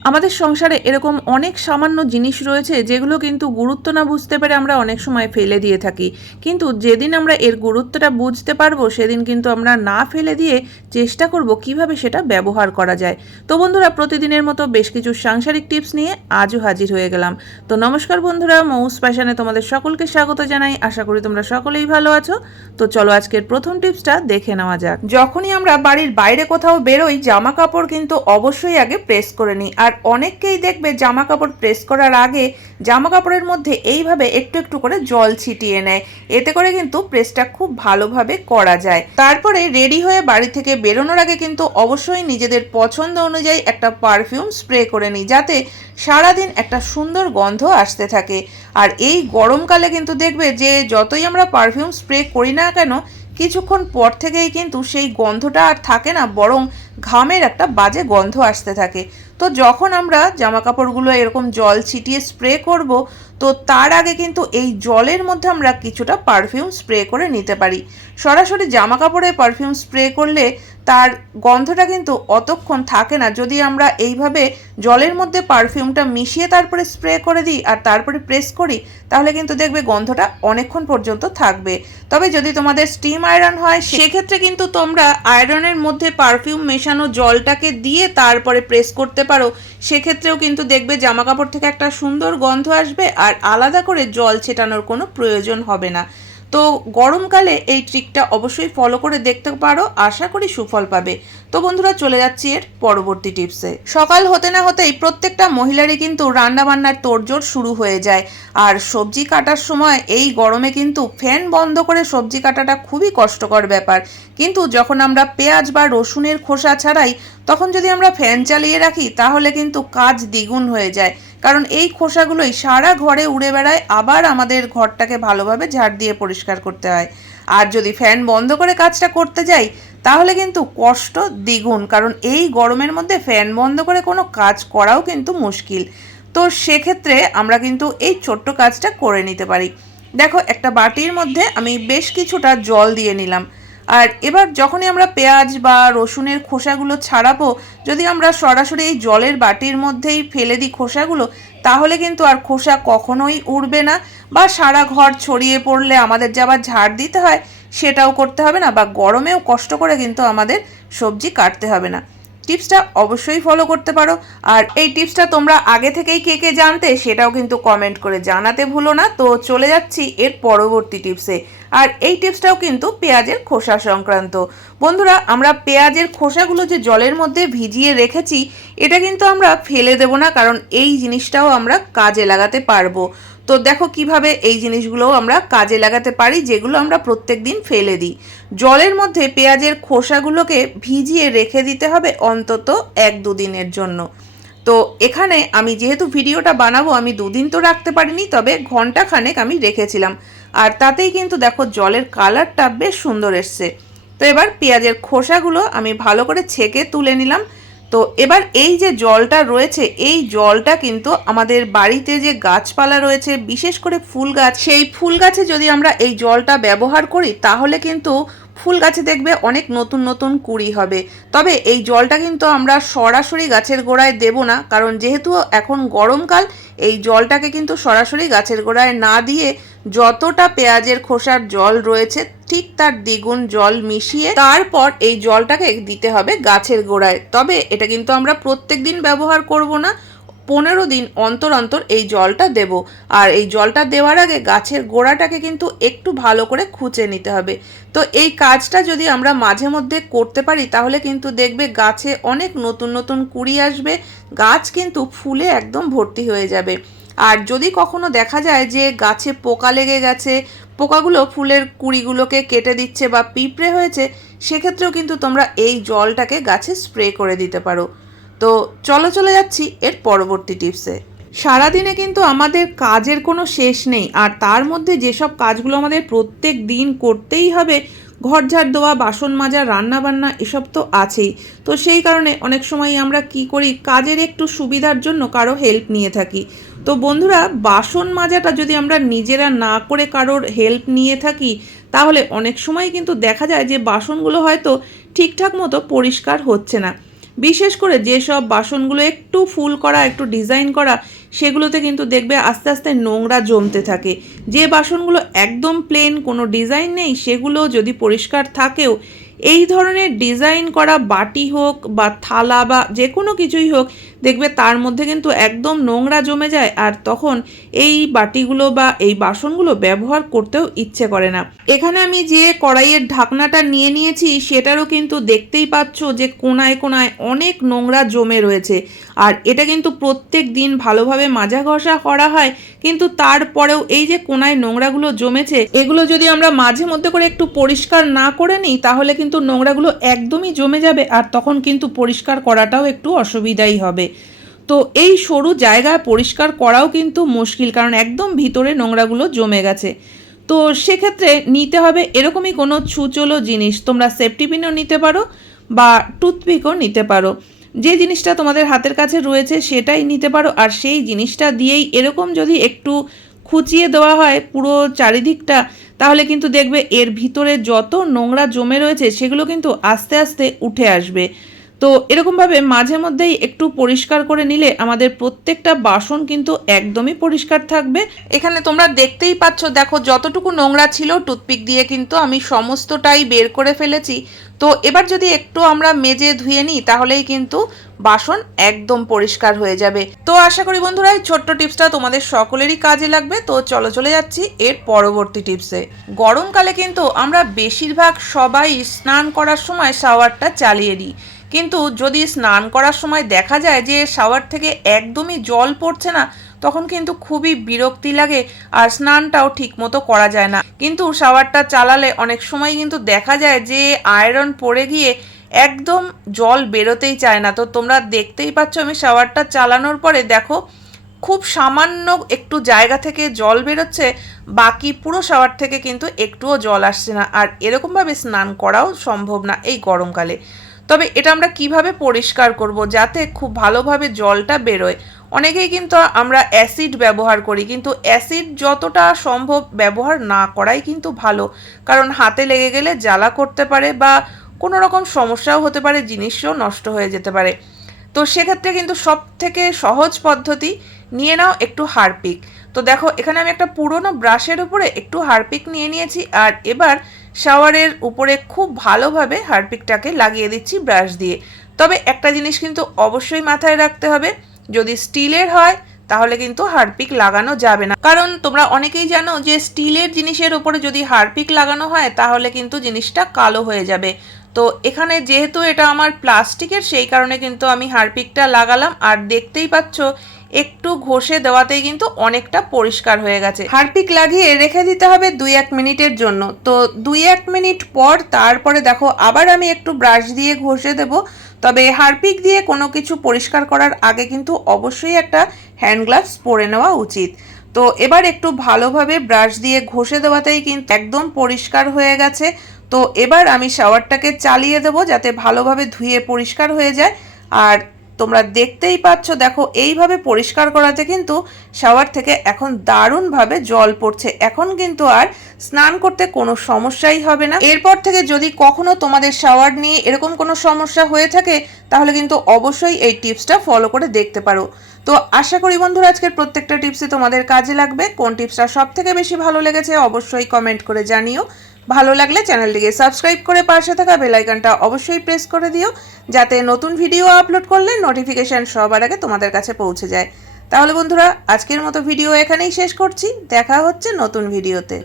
আমাদের সংসারে এরকম অনেক সামান্য জিনিস রয়েছে যেগুলো কিন্তু গুরুত্ব না বুঝতে পেরে আমরা অনেক সময় ফেলে দিয়ে থাকি, কিন্তু যেদিন আমরা এর গুরুত্বটা বুঝতে পারবো সেদিন কিন্তু আমরা না ফেলে দিয়ে চেষ্টা করব কিভাবে সেটা ব্যবহার করা যায়। তো বন্ধুরা, প্রতিদিনের মতো বেশ কিছু সাংসারিক টিপস নিয়ে আজও হাজির হয়ে গেলাম। তো নমস্কার বন্ধুরা, মৌস প্যাশনে তোমাদের সকলকে স্বাগত জানাই। আশা করি তোমরা সকলেই ভালো আছো। তো চলো আজকের প্রথম টিপসটা দেখে নেওয়া যাক। যখনই আমরা বাড়ির বাইরে কোথাও বেরোই, জামা কাপড় কিন্তু অবশ্যই আগে প্রেস করে নিই। আর অনেককেই দেখবে জামা কাপড় প্রেস করার আগে জামা কাপড়ের মধ্যে এইভাবে একটু একটু করে জল ছিটিয়ে নেয়। এতে করে কিন্তু প্রেসটা খুব ভালোভাবে করা যায়। তারপরে রেডি হয়ে বাড়ি থেকে বেরোনোর আগে কিন্তু অবশ্যই নিজেদের পছন্দ অনুযায়ী একটা পারফিউম স্প্রে করে নিই, যাতে সারাদিন একটা সুন্দর গন্ধ আসতে থাকে। আর এই গরমকালে কিন্তু দেখবে যে যতই আমরা পারফিউম স্প্রে করি না কেন, কিছুক্ষণ পর থেকেই কিন্তু সেই গন্ধটা আর থাকে না, বরং ঘামের একটা বাজে গন্ধ আসতে থাকে। তো যখন আমরা জামা কাপড়গুলো এরকম জল ছিটিয়ে স্প্রে করব, তো তার আগে কিন্তু এই জলের মধ্যে আমরা কিছুটা পারফিউম স্প্রে করে নিতে পারি। সরাসরি জামা কাপড়ে পারফিউম স্প্রে করলে তার গন্ধটা কিন্তু অতক্ষণ থাকে না। যদি আমরা এইভাবে জলের মধ্যে পারফিউমটা মিশিয়ে তারপরে স্প্রে করে দিই আর তারপরে প্রেস করি, তাহলে কিন্তু দেখবে গন্ধটা অনেকক্ষণ পর্যন্ত থাকবে। তবে যদি তোমাদের স্টিম আয়রন হয়, সেক্ষেত্রে কিন্তু তোমরা আয়রনের মধ্যে পারফিউম মেশানো জলটাকে দিয়ে তারপরে প্রেস করতে পারো। সেক্ষেত্রেও কিন্তু দেখবে জামা কাপড় থেকে একটা সুন্দর গন্ধ আসবে আর আলাদা করে জল ছেটানোর কোনো প্রয়োজন হবে না। তো গরমকালে এই ট্রিকটা অবশ্যই ফলো করে দেখতে পারো, আশা করি সুফল পাবে। তো বন্ধুরা, চলে যাচ্ছি এর পরবর্তী টিপসে। সকাল হতে না হতেই প্রত্যেকটা মহিলারই কিন্তু রান্নাবান্নার তোড়জোড় শুরু হয়ে যায়। আর সবজি কাটার সময় এই গরমে কিন্তু ফ্যান বন্ধ করে সবজি কাটাটা খুবই কষ্টকর ব্যাপার। কিন্তু যখন আমরা পেঁয়াজ বা রসুনের খোসা ছাড়াই, তখন যদি আমরা ফ্যান চালিয়ে রাখি, তাহলে কিন্তু কাজ দ্বিগুণ হয়ে যায়। কারণ এই খোসাগুলোই সারা ঘরে উড়ে বেড়ায়, আবার আমাদের ঘরটাকে ভালোভাবে ঝাড় দিয়ে পরিষ্কার করতে হয়। আর যদি ফ্যান বন্ধ করে কাজটা করতে যাই, তাহলে কিন্তু কষ্ট দ্বিগুণ, কারণ এই গরমের মধ্যে ফ্যান বন্ধ করে কোনো কাজ করাও কিন্তু মুশকিল। তো সেক্ষেত্রে আমরা কিন্তু এই ছোট্ট কাজটা করে নিতে পারি। দেখো, একটা বাটির মধ্যে আমি বেশ কিছুটা জল দিয়ে নিলাম। আর এবার যখনই আমরা পেঁয়াজ বা রসুনের খোসাগুলো ছাড়াবো, যদি আমরা সরাসরি এই জলের বাটির মধ্যেই ফেলে দিই খোসাগুলো, তাহলে কিন্তু আর খোসা কখনোই উড়বে না, বা সারা ঘর ছড়িয়ে পড়লে আমাদের যে আবার ঝাড় দিতে হয় সেটাও করতে হবে না, বা গরমেও কষ্ট করে কিন্তু আমাদের সবজি কাটতে হবে না। টিপসটা অবশ্যই ফলো করতে পারো। আর এই টিপসটা তোমরা আগে থেকেই কে কে জানতে সেটাও কিন্তু কমেন্ট করে জানাতে ভুলো না। তো চলে যাচ্ছি এর পরবর্তী টিপসে। আর এই টিপসটাও কিন্তু পেঁয়াজের খোসা সংক্রান্ত। বন্ধুরা, আমরা পেঁয়াজের খোসাগুলো যে জলের মধ্যে ভিজিয়ে রেখেছি, এটা কিন্তু আমরা ফেলে দেব না, কারণ এই জিনিসটাও আমরা কাজে লাগাতে পারবো। তো দেখো কিভাবে এই জিনিসগুলোও আমরা কাজে লাগাতে পারি, যেগুলো আমরা প্রত্যেক দিন ফেলে দিই। জলের মধ্যে পেঁয়াজের খোসাগুলোকে ভিজিয়ে রেখে দিতে হবে অন্তত 1-2 দিনের জন্য। তো এখানে আমি যেহেতু ভিডিওটা বানাবো, আমি 2 দিন তো রাখতে পারিনি, তবে ঘন্টাখানেক আমি রেখেছিলাম। আর তাতেই কিন্তু দেখো জলের কালারটা বেশ সুন্দর এসছে। তো এবার পেঁয়াজের খোসাগুলো আমি ভালো করে ছেঁকে তুলে নিলাম। তো এবার এই যে জলটা রয়েছে, এই জলটা কিন্তু আমাদের বাড়িতে যে গাছপালা রয়েছে, বিশেষ করে ফুল গাছ, সেই ফুল গাছে যদি আমরা এই জলটা ব্যবহার করি, তাহলে কিন্তু ফুল গাছে দেখবে অনেক নতুন নতুন কুঁড়ি হবে। তবে এই জলটা কিন্তু আমরা সরাসরি গাছের গোড়ায় দেব না, কারণ যেহেতু এখন গরমকাল, এই জলটাকে কিন্তু সরাসরি গাছের গোড়ায় না দিয়ে যতটা পেঁয়াজের খোসার জল রয়েছে ঠিক তার দ্বিগুণ জল মিশিয়ে তারপর এই জলটাকে দিতে হবে গাছের গোড়ায়। তবে এটা কিন্তু আমরা প্রত্যেক দিন ব্যবহার করব না, 15 দিন অন্তর অন্তর এই জলটা দেব। আর এই জলটা দেওয়ার আগে গাছের গোড়াটাকে কিন্তু একটু ভালো করে খুঁচে নিতে হবে। তো এই কাজটা যদি আমরা মাঝে মধ্যে করতে পারি, তাহলে কিন্তু দেখবে গাছে অনেক নতুন নতুন কুঁড়ি আসবে, গাছ কিন্তু ফুলে একদম ভর্তি হয়ে যাবে। আর যদি কখনো দেখা যায় যে গাছে পোকা লেগে গেছে, পোকাগুলো ফুলের কুঁড়িগুলোকে কেটে দিচ্ছে বা পিঁপড়ে হয়েছে, সেক্ষেত্রেও কিন্তু তোমরা এই জলটাকে গাছে স্প্রে করে দিতে পারো। তো চলে যাচ্ছি এর পরবর্তী টিপসে। সারাদিনে কিন্তু আমাদের কাজের কোনো শেষ নেই, আর তার মধ্যে যেসব কাজগুলো আমাদের প্রত্যেক দিন করতেই হবে, ঘর ঝাড় দেওয়া, বাসন মাজা, রান্না বান্না, এসব তো আছেই। তো সেই কারণে অনেক সময় আমরা কি করি, কাজের একটু সুবিধার জন্য কারো হেল্প নিয়ে থাকি। তো বন্ধুরা, বাসন মাজাটা যদি আমরা নিজেরা না করে কারোর হেল্প নিয়ে থাকি, তাহলে অনেক সময় কিন্তু দেখা যায় যে বাসনগুলো হয়তো ঠিকঠাক মতো পরিষ্কার হচ্ছে না। বিশেষ করে যেসব বাসনগুলো একটু ফুল করা, একটু ডিজাইন করা, সেগুলোতে কিন্তু দেখবে আস্তে আস্তে নোংরা জমতে থাকে। যে বাসনগুলো একদম প্লেন, কোনো ডিজাইন নেই, সেগুলো যদি পরিষ্কার থাকেও এই ধরনের ডিজাইন করা বাটি হোক বা থালা বা যে কোনো কিছুই হোক, দেখবে তার মধ্যে কিন্তু একদম নোংরা জমে যায়, আর তখন এই বাটিগুলো বা এই বাসনগুলো ব্যবহার করতেও ইচ্ছে করে না। এখানে আমি যে কড়াইয়ের ঢাকনাটা নিয়ে নিয়েছি সেটারও কিন্তু দেখতেই পাচ্ছ যে কোনায় কোনায় অনেক নোংরা জমে রয়েছে, আর এটা কিন্তু প্রত্যেক দিন ভালোভাবে মাজা ঘষা করা হয়, কিন্তু তারপরেও এই যে কোনায় নোংরাগুলো জমেছে, এগুলো যদি আমরা মাঝে মধ্যে করে একটু পরিষ্কার না করে নিই তাহলে কিন্তু নোংরাগুলো একদমই জমে যাবে, আর তখন কিন্তু পরিষ্কার করাটাও একটু অসুবিধাই হবে। তো এই সরু জায়গায় পরিষ্কার করাও কিন্তু মুশকিল, কারণ একদম ভিতরে নোংরাগুলো জমে গেছে। তো সেক্ষেত্রে নিতে হবে এরকমই কোনো ছুঁচলো জিনিস, তোমরা সেফটি পিনও নিতে পারো বা টুথপিকও নিতে পারো, যে জিনিসটা তোমাদের হাতের কাছে রয়েছে সেটাই নিতে পারো। আর সেই জিনিসটা দিয়েই এরকম যদি একটু খুঁচিয়ে দেওয়া হয় পুরো চারিদিকটা, তাহলে কিন্তু দেখবে এর ভিতরে যত নোংরা জমে রয়েছে সেগুলো কিন্তু আস্তে আস্তে উঠে আসবে। তো এরকমভাবে মাঝে মধ্যেই একটু পরিষ্কার করে নিলে আমাদের প্রত্যেকটা বাসন কিন্তু একদমই পরিষ্কার থাকবে। এখানে তোমরা দেখতেই পাচ্ছ, দেখো যতটুকু নোংরা ছিল টুথপিক দিয়ে কিন্তু আমি সমস্তটাই বের করে ফেলেছি। তো এবার যদি একটু আমরা মেজে ধুয়ে নিই তাহলেই কিন্তু বাসন একদম পরিষ্কার হয়ে যাবে। তো আশা করি বন্ধুরা এই ছোট্ট টিপসটা তোমাদের সকলেরই কাজে লাগবে। তো চলে যাচ্ছি এর পরবর্তী টিপসে। গরমকালে কিন্তু আমরা বেশিরভাগ সবাই স্নান করার সময় শাওয়ারটা চালিয়ে দিই, কিন্তু যদি স্নান করার সময় দেখা যায় যে শাওয়ার থেকে একদমই জল পড়ছে না, তখন কিন্তু খুবই বিরক্তি লাগে আর স্নানটাও ঠিকমতো করা যায় না। কিন্তু শাওয়ারটা চালালে অনেক সময় কিন্তু দেখা যায় যে আয়রন পড়ে গিয়ে একদম জল বেরোতেই চায় না। তো তোমরা দেখতেই পাচ্ছ আমি শাওয়ারটা চালানোর পরে দেখো খুব সামান্য একটু জায়গা থেকে জল বেরোচ্ছে, বাকি পুরো শাওয়ার থেকে কিন্তু একটুও জল আসছে না। আর এরকমভাবে স্নান করাও সম্ভব না এই গরমকালে। তবে এটা আমরা কিভাবে পরিষ্কার করব যাতে খুব ভালোভাবে জলটা বেরোয়? অনেকেই কিন্তু আমরা অ্যাসিড ব্যবহার করি, কিন্তু অ্যাসিড যতটা সম্ভব ব্যবহার না করাই কিন্তু ভালো, কারণ হাতে লেগে গেলে জ্বালা করতে পারে বা কোনো রকম সমস্যাও হতে পারে, জিনিসও নষ্ট হয়ে যেতে পারে। তো সেক্ষেত্রে কিন্তু সব থেকে সহজ পদ্ধতি, নিয়ে নাও একটু হারপিক। তো দেখো এখানে আমি একটা পুরনো ব্রাশের উপরে একটু হারপিক নিয়ে নিয়েছি, আর এবার শাওয়ারের উপরে খুব ভালোভাবে হারপিকটাকে লাগিয়ে দিচ্ছি ব্রাশ দিয়ে। তবে একটা জিনিস কিন্তু অবশ্যই মাথায় রাখতে হবে, যদি স্টিলের হয় তাহলে কিন্তু হারপিক লাগানো যাবে না, কারণ তোমরা অনেকেই জানো যে স্টিলের জিনিসের উপরে যদি হারপিক লাগানো হয় তাহলে কিন্তু জিনিসটা কালো হয়ে যাবে। তো এখানে যেহেতু এটা আমার প্লাস্টিকের, সেই কারণে কিন্তু আমি হারপিকটা লাগালাম, আর দেখতেই পাচ্ছ একটু ঘষে দেওয়াতেই কিন্তু অনেকটা পরিষ্কার হয়ে গেছে। হারপিক লাগিয়ে রেখে দিতে হবে 2-1 মিনিটের জন্য। তো 2-1 মিনিট পর তারপরে দেখো আবার আমি একটু ব্রাশ দিয়ে ঘষে দেব। তবে হারপিক দিয়ে কোনো কিছু পরিষ্কার করার আগে কিন্তু অবশ্যই একটা হ্যান্ড গ্লাভস পরে নেওয়া উচিত। তো এবার একটু ভালোভাবে ব্রাশ দিয়ে ঘষে দেওয়াতেই কিন্তু একদম পরিষ্কার হয়ে গেছে। তো এবার আমি শাওয়ারটাকে চালিয়ে দেবো যাতে ভালোভাবে ধুয়ে পরিষ্কার হয়ে যায়। আর তোমরা দেখতেই পাচ্ছ দেখো এইভাবে পরিষ্কার করাতে কিন্তু শাওয়ার থেকে এখন দারুণভাবে জল পড়ছে, এখন কিন্তু আর স্নান করতে কোনো সমস্যাই হবে না। এরপর থেকে যদি কখনো তোমাদের শাওয়ার নিয়ে এরকম কোনো সমস্যা হয়ে থাকে তাহলে কিন্তু অবশ্যই এই টিপসটা ফলো করে দেখতে পারো। তো আশা করি বন্ধুরা আজকের প্রত্যেকটা টিপসই তোমাদের কাজে লাগবে। কোন টিপসটা সব থেকে বেশি ভালো লেগেছে অবশ্যই কমেন্ট করে জানিও। ভালো লাগলে চ্যানেলটিকে সাবস্ক্রাইব করে পাশে থাকা বেল আইকনটা অবশ্যই প্রেস করে দিও, যাতে নতুন ভিডিও আপলোড করলে নোটিফিকেশন সবার আগে তোমাদের কাছে পৌঁছে যায়। তাহলে বন্ধুরা আজকের মতো ভিডিও এখানেই শেষ করছি, দেখা হচ্ছে নতুন ভিডিওতে।